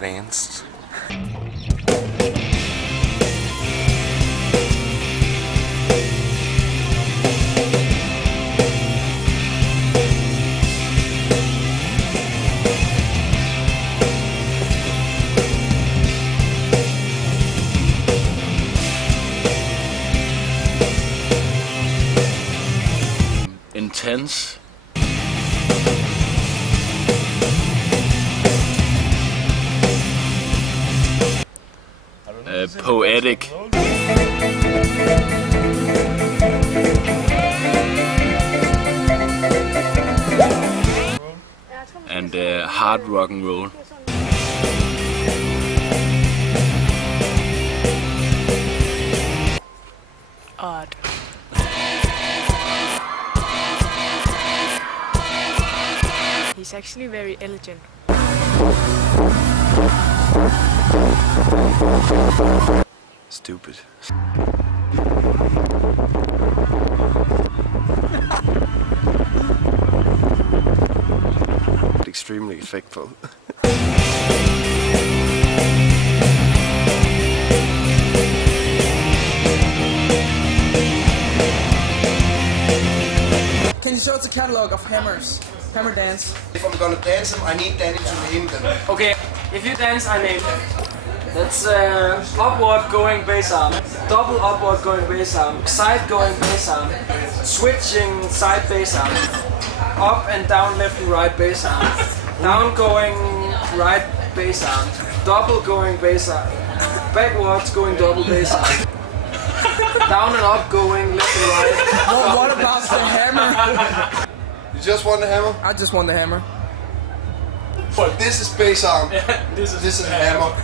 advanced. Intense. Poetic. And hard rock and roll. Odd. He's actually very elegant. Stupid. Extremely effectful. Can you show us a catalog of hammers? Hammer dance. If I'm gonna dance them, I need Danny to name them. Okay, if you dance, I name them. That's upward going bass arm, double upward going bass arm, side going bass arm, switching side bass arm, up and down left and right bass arm, down going right bass arm, double going bass arm, backwards going double bass arm, down and up going left and right. What about the hammer? You just want the hammer? I just want the hammer. But this is bass arm. This This is hammer.